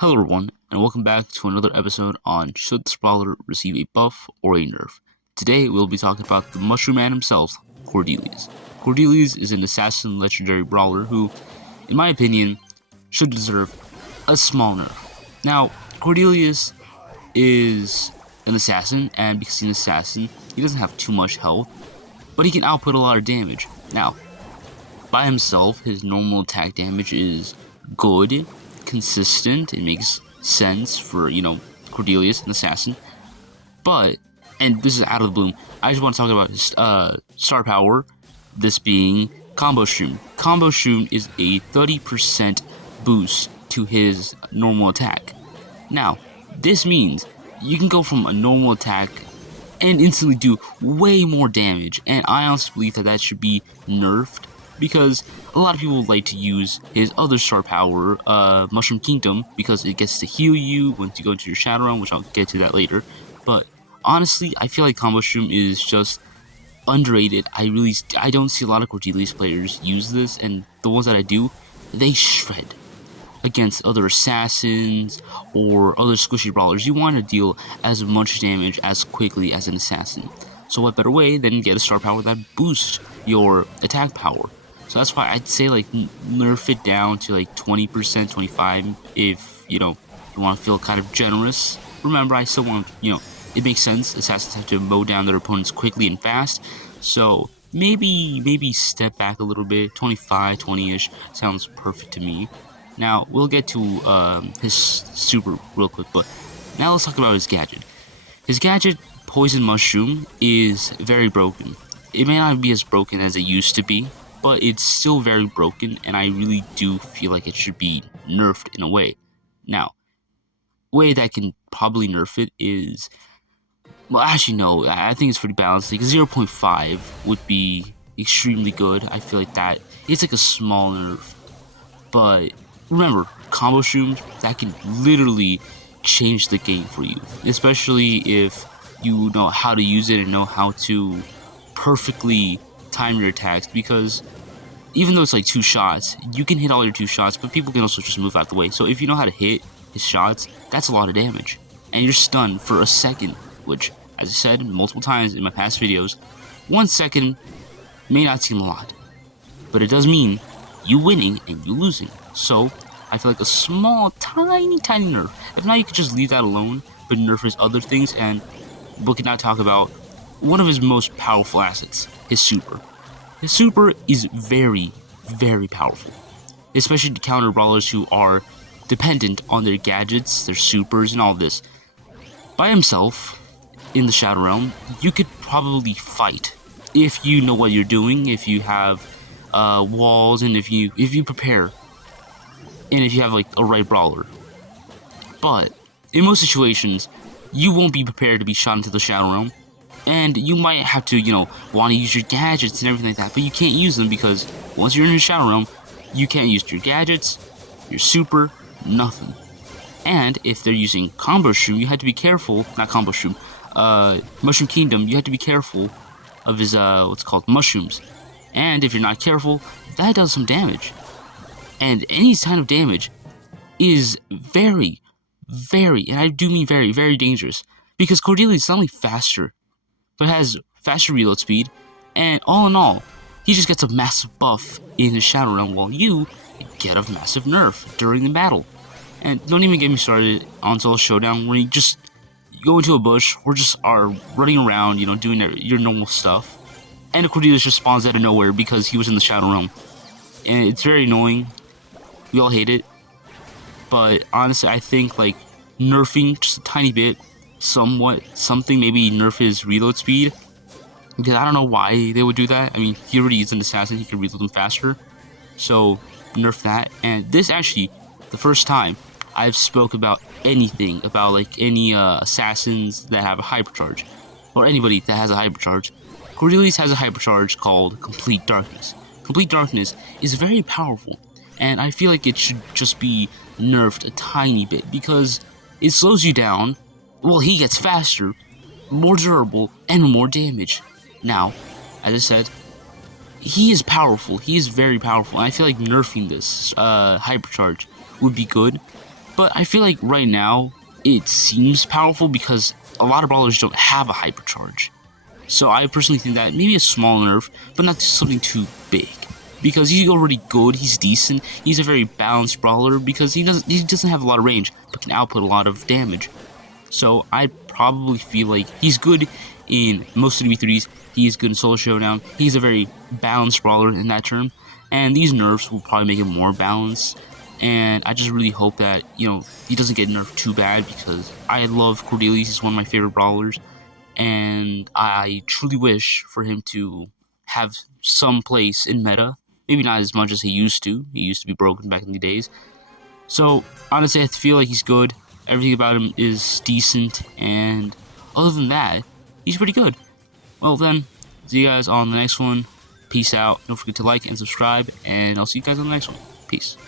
Hello everyone, and welcome back to another episode on Should this Brawler receive a buff or a nerf? Today we'll be talking about the Mushroom Man himself, Cordelius. Cordelius is an assassin legendary brawler who, in my opinion, should deserve a small nerf. Now, Cordelius is an assassin, and because he's an assassin, he doesn't have too much health, but he can output a lot of damage. Now, by himself, his normal attack damage is good, consistent. It makes sense for, Cordelius, an assassin. But, and this is out of the bloom, I just want to talk about his star power, this being Combo Shroom. Combo Shroom is a 30% boost to his normal attack. Now, this means you can go from a normal attack and instantly do way more damage, and I honestly believe that should be nerfed, because a lot of people like to use his other star power, Mushroom Kingdom, because it gets to heal you once you go into your Shadow Realm, which I'll get to that later. But honestly, I feel like Combo Shroom is just underrated. I don't see a lot of Cordelius players use this, and the ones that I do, they shred against other assassins or other squishy brawlers. You want to deal as much damage as quickly as an assassin. So what better way than get a star power that boosts your attack power? So that's why I'd say nerf it down to 20%, 25% if you want to feel kind of generous. Remember, I still want it makes sense. Assassins have to mow down their opponents quickly and fast. So maybe step back a little bit. 25, 20-ish sounds perfect to me. Now we'll get to his super real quick, but now let's talk about his gadget. His gadget, Poison Mushroom, is very broken. It may not be as broken as it used to be, but it's still very broken, and I really do feel like it should be nerfed in a way. Now, way that can probably nerf it is, well, actually no, I think it's pretty balanced. 0.5 would be extremely good. I feel like that it's like a small nerf, but remember, combo shrooms, that can literally change the game for you, especially if you know how to use it and know how to perfectly time your attacks, because even though it's 2 shots, you can hit all your 2 shots, but people can also just move out the way. So if you know how to hit his shots, that's a lot of damage, and you're stunned for a second, which, as I said multiple times in my past videos, 1 second may not seem a lot, but it does mean you winning and you losing. So I feel like a small, tiny nerf. If not, you could just leave that alone, but nerf his other things, and we can now talk about one of his most powerful assets, his super. His super is very, very powerful, especially to counter brawlers who are dependent on their gadgets, their supers, and all this. By himself, in the Shadow Realm, you could probably fight if you know what you're doing, if you have walls, and if you prepare, and if you have a right brawler. But in most situations, you won't be prepared to be shot into the Shadow Realm, and you might have to, want to use your gadgets and everything like that, but you can't use them because once you're in the Shadow Realm, you can't use your gadgets, your super, nothing. And if they're using Combo Shroom, you have to be careful, not Combo Shroom, Mushroom Kingdom, you have to be careful of his, mushrooms. And if you're not careful, that does some damage. And any kind of damage is very, very, and I do mean very, very dangerous, because Cordelius is not only faster, but has faster reload speed, and all in all, he just gets a massive buff in his Shadow Realm, while you get a massive nerf during the battle. And don't even get me started on Solo Showdown, where you just go into a bush, or just are running around, doing your normal stuff, and Cordelius just spawns out of nowhere because he was in the Shadow Realm. And it's very annoying. We all hate it. But honestly, I think nerfing just a tiny bit, something, maybe nerf his reload speed, because I don't know why they would do that. I mean, he already is an assassin, he can reload them faster, so nerf that. And this actually, the first time I've spoke about anything about any assassins that have a hypercharge, or anybody that has a hypercharge. Cordelius has a hypercharge called Complete Darkness. Complete Darkness is very powerful, and I feel like it should just be nerfed a tiny bit, because it slows you down. Well, he gets faster, more durable, and more damage. Now, as I said, he is powerful. He is very powerful. And I feel like nerfing this hypercharge would be good. But I feel like right now it seems powerful because a lot of brawlers don't have a hypercharge. So I personally think that maybe a small nerf, but not something too big. Because he's already good, he's decent, he's a very balanced brawler because he doesn't have a lot of range, but can output a lot of damage. So I probably feel like he's good in most of the V3s, he is good in Solo Showdown, he's a very balanced brawler in that term, and these nerfs will probably make him more balanced. And I just really hope that, he doesn't get nerfed too bad because I love Cordelius, he's one of my favorite brawlers. And I truly wish for him to have some place in meta. Maybe not as much as he used to. He used to be broken back in the days. So, honestly, I feel like he's good. Everything about him is decent. And other than that, he's pretty good. Well then, see you guys on the next one. Peace out. Don't forget to like and subscribe. And I'll see you guys on the next one. Peace.